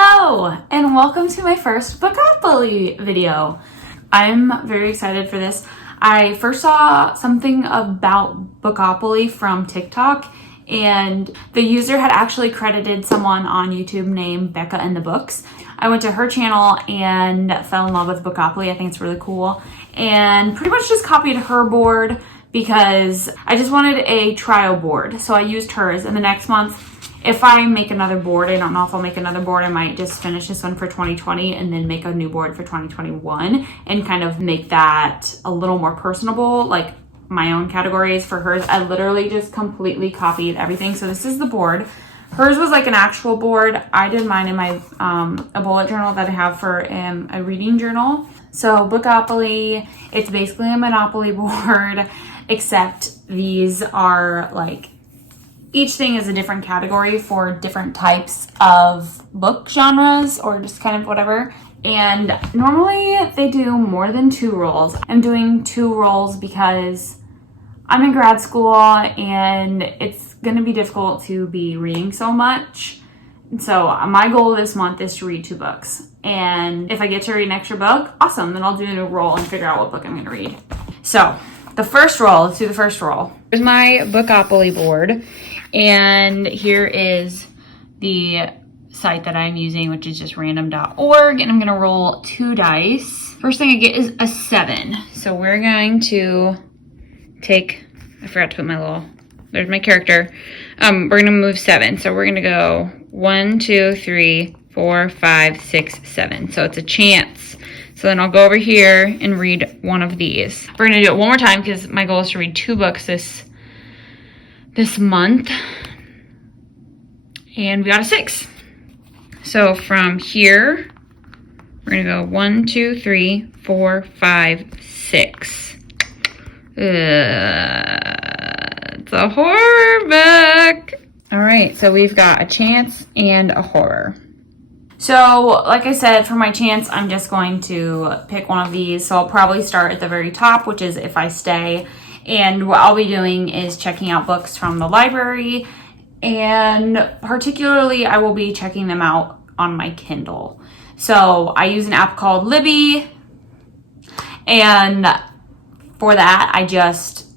Hello and welcome to my first Bookopoly video. I'm very excited for this. I first saw something about Bookopoly from TikTok and the user had actually credited someone on YouTube named Becca in the Books. I went to her channel and fell in love with Bookopoly. I think it's really cool and pretty much just copied her board because I just wanted a trial board. So I used hers, and the next month if I make another board, I don't know if I'll make another board, I might just finish this one for 2020 and then make a new board for 2021 and kind of make that a little more personable, like my own categories for hers. I literally just completely copied everything. So this is the board. Hers was like an actual board. I did mine in my a bullet journal that I have for a reading journal. So Bookopoly, it's basically a Monopoly board, except these are like, each thing is a different category for different types of book genres or just kind of whatever. And normally they do more than 2 rolls. I'm doing 2 rolls because I'm in grad school and it's going to be difficult to be reading so much. So my goal this month is to read 2 books. And if I get to read an extra book, awesome. Then I'll do a new roll and figure out what book I'm going to read. So the first roll, let's do the first roll. Here's my Bookopoly board. And here is the site that I'm using, which is just random.org. And I'm going to roll 2 dice. First thing I get is a 7. So we're going to take, I forgot to put my little, there's my character. We're going to move 7. So we're going to go 1, 2, 3, 4, 5, 6, 7. So it's a chance. So then I'll go over here and read one of these. We're going to do it one more time because my goal is to read 2 books this month, and we got a 6. So from here we're gonna go 1, 2, 3, 4, 5, 6. It's a horror book. All right, so we've got a chance and a horror. So like I said, for my chance, I'm just going to pick one of these. So I'll probably start at the very top, which is If I Stay. And what I'll be doing is checking out books from the library, and particularly I will be checking them out on my Kindle. So I use an app called Libby, and for that I just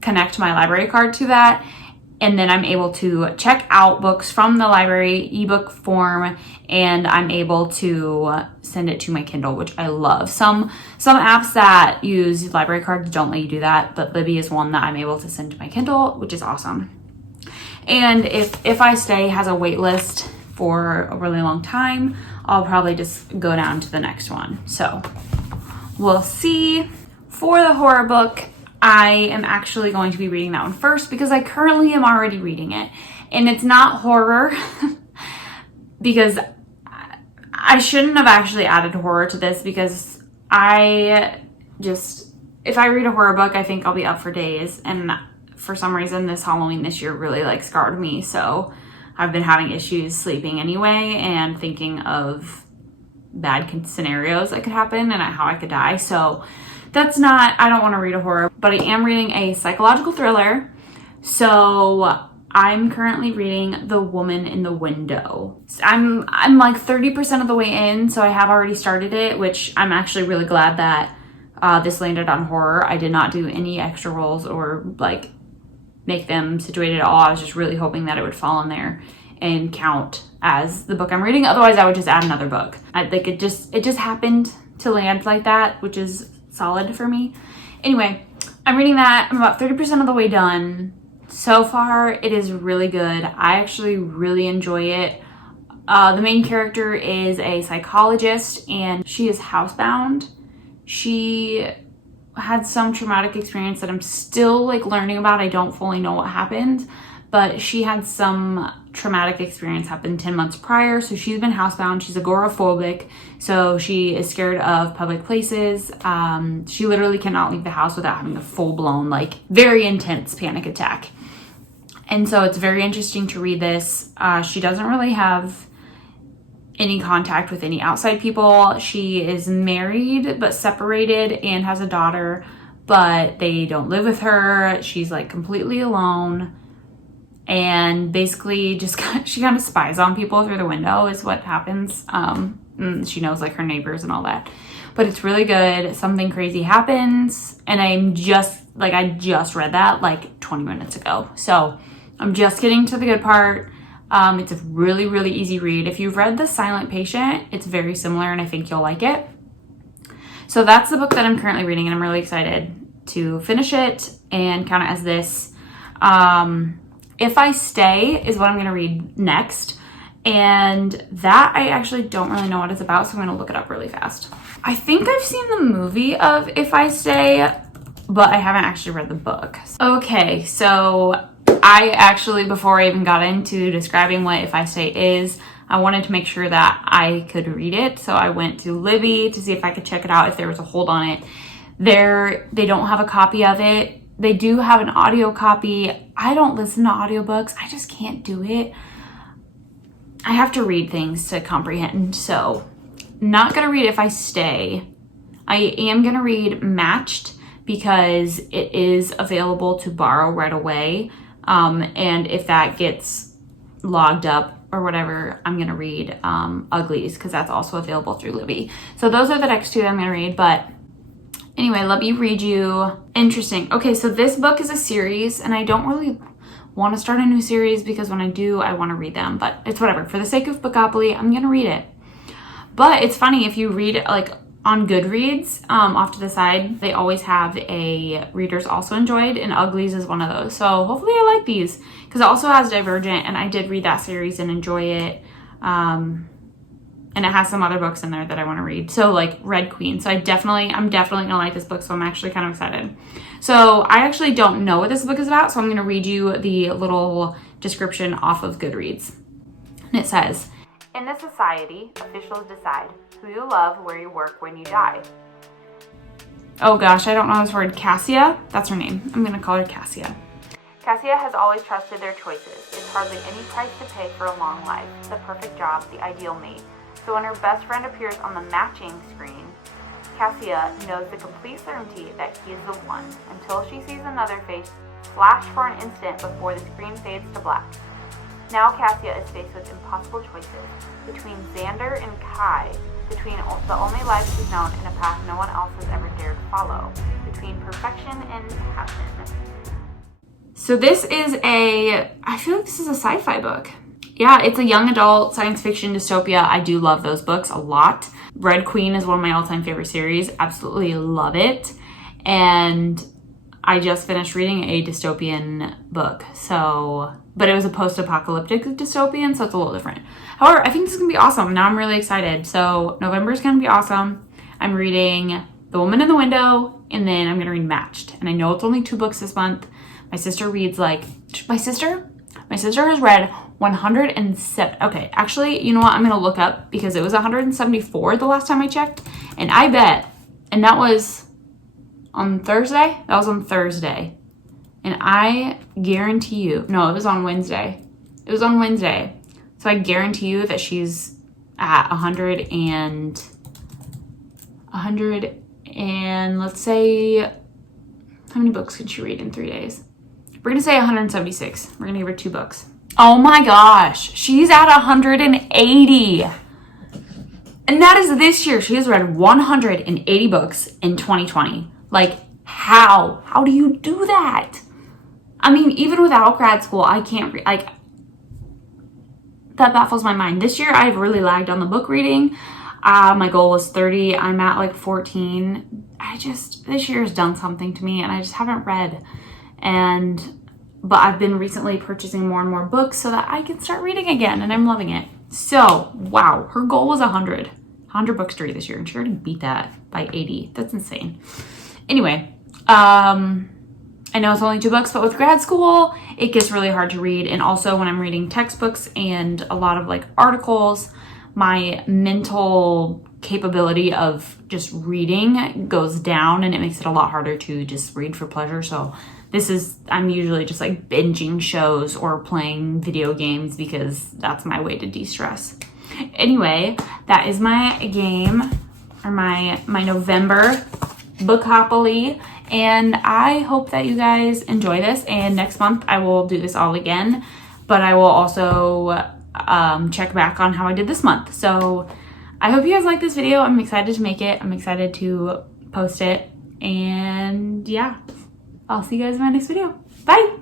connect my library card to that, and then I'm able to check out books from the library ebook form, and I'm able to send it to my Kindle, which I love. Some apps that use library cards don't let you do that, but Libby is one that I'm able to send to my Kindle, which is awesome. And if I Stay has a wait list for a really long time, I'll probably just go down to the next one. So we'll see. For the horror book, I am actually going to be reading that one first because I currently am already reading it. And it's not horror because I shouldn't have actually added horror to this, because if I read a horror book, I think I'll be up for days. And for some reason, this Halloween this year really scarred me. So I've been having issues sleeping anyway and thinking of bad scenarios that could happen and how I could die. So I don't want to read a horror, but I am reading a psychological thriller. So I'm currently reading The Woman in the Window. I'm like 30% of the way in, so I have already started it, which I'm actually really glad that this landed on horror. I did not do any extra rolls or like make them situated at all. I was just really hoping that it would fall in there and count as the book I'm reading. Otherwise, I would just add another book. It just happened to land like that, which is solid for me. Anyway, I'm reading that. I'm about 30% of the way done. So far, it is really good. I actually really enjoy it. The main character is a psychologist and she is housebound. She had some traumatic experience that I'm still learning about. I don't fully know what happened, but she had some traumatic experience happen 10 months prior. So she's been housebound. She's agoraphobic. So she is scared of public places. She literally cannot leave the house without having a full-blown, very intense panic attack. And so it's very interesting to read this. She doesn't really have any contact with any outside people. She is married but separated and has a daughter, but they don't live with her. She's completely alone. and basically just she kind of spies on people through the window is what happens. And she knows like her neighbors and all that, but it's really good. Something crazy happens, and I just read that like 20 minutes ago, so I'm just getting to the good part. It's a really, really easy read. If you've read The Silent Patient, it's very similar, and I think you'll like it. So that's the book that I'm currently reading, and I'm really excited to finish it and count it as this. If I Stay is what I'm going to read next, and that I actually don't really know what it's about, so I'm going to look it up really fast. I think I've seen the movie of If I Stay, but I haven't actually read the book. Okay, so I actually, before I even got into describing what If I Stay is, I wanted to make sure that I could read it. So I went to Libby to see if I could check it out, if there was a hold on it. They don't have a copy of it. They do have an audio copy. I don't listen to audiobooks. I just can't do it. I have to read things to comprehend. So not going to read If I Stay. I am going to read Matched because it is available to borrow right away. And if that gets logged up or whatever, I'm going to read Uglies because that's also available through Libby. So those are the next two I'm going to read. But anyway, let me read you. Interesting. Okay, so this book is a series, and I don't really want to start a new series because when I do, I want to read them. But it's whatever. For the sake of Bookopoly, I'm going to read it. But it's funny, if you read it like on Goodreads, off to the side, they always have a Readers Also Enjoyed, and Uglies is one of those. So hopefully I like these, because it also has Divergent, and I did read that series and enjoy it. And it has some other books in there that I want to read. So like Red Queen. So I'm definitely gonna like this book. So I'm actually kind of excited. So I actually don't know what this book is about. So I'm going to read you the little description off of Goodreads. And it says, in this society, officials decide who you love, where you work, when you die. Oh gosh, I don't know this word. Cassia? That's her name. I'm going to call her Cassia. Cassia has always trusted their choices. It's hardly any price to pay for a long life, the perfect job, the ideal mate. So when her best friend appears on the matching screen, Cassia knows the complete certainty that he is the one, until she sees another face flash for an instant before the screen fades to black. Now Cassia is faced with impossible choices, between Xander and Kai, between the only life she's known and a path no one else has ever dared follow, between perfection and passion. So this is I feel like this is a sci-fi book. Yeah, it's a young adult science fiction dystopia. I do love those books a lot. Red Queen is one of my all-time favorite series. Absolutely love it. And I just finished reading a dystopian book. But it was a post-apocalyptic dystopian, so it's a little different. However, I think this is going to be awesome. Now I'm really excited. So November is going to be awesome. I'm reading The Woman in the Window, and then I'm going to read Matched. And I know it's only 2 books this month. My sister reads my sister has read 107. Okay, actually, you know what? I'm going to look up because it was 174 the last time I checked. And I bet, and that was on Thursday? That was on Thursday. And I guarantee you, no, it was on Wednesday. It was on Wednesday. So I guarantee you that she's at 100 and let's say, how many books could she read in 3 days? We're going to say 176. We're going to give her 2 books. Oh my gosh, she's at 180. And that is this year. She has read 180 books in 2020. Like, how? How do you do that? I mean, even without grad school, I can't read. Like, that baffles my mind. This year, I've really lagged on the book reading. My goal was 30. I'm at like 14. This year's done something to me, and I just haven't read. But I've been recently purchasing more and more books so that I can start reading again, and I'm loving it. So, wow, her goal was 100 books to read this year, and she already beat that by 80. That's insane. Anyway, I know it's only 2 books, but with grad school, it gets really hard to read. And also when I'm reading textbooks and a lot of like articles, my mental capability of just reading goes down, and it makes it a lot harder to just read for pleasure. So I'm usually just like binging shows or playing video games because that's my way to de-stress. Anyway, that is my game, or my November Bookopoly. And I hope that you guys enjoy this, and next month I will do this all again, but I will also check back on how I did this month. So I hope you guys like this video. I'm excited to make it. I'm excited to post it. And yeah, I'll see you guys in my next video. Bye!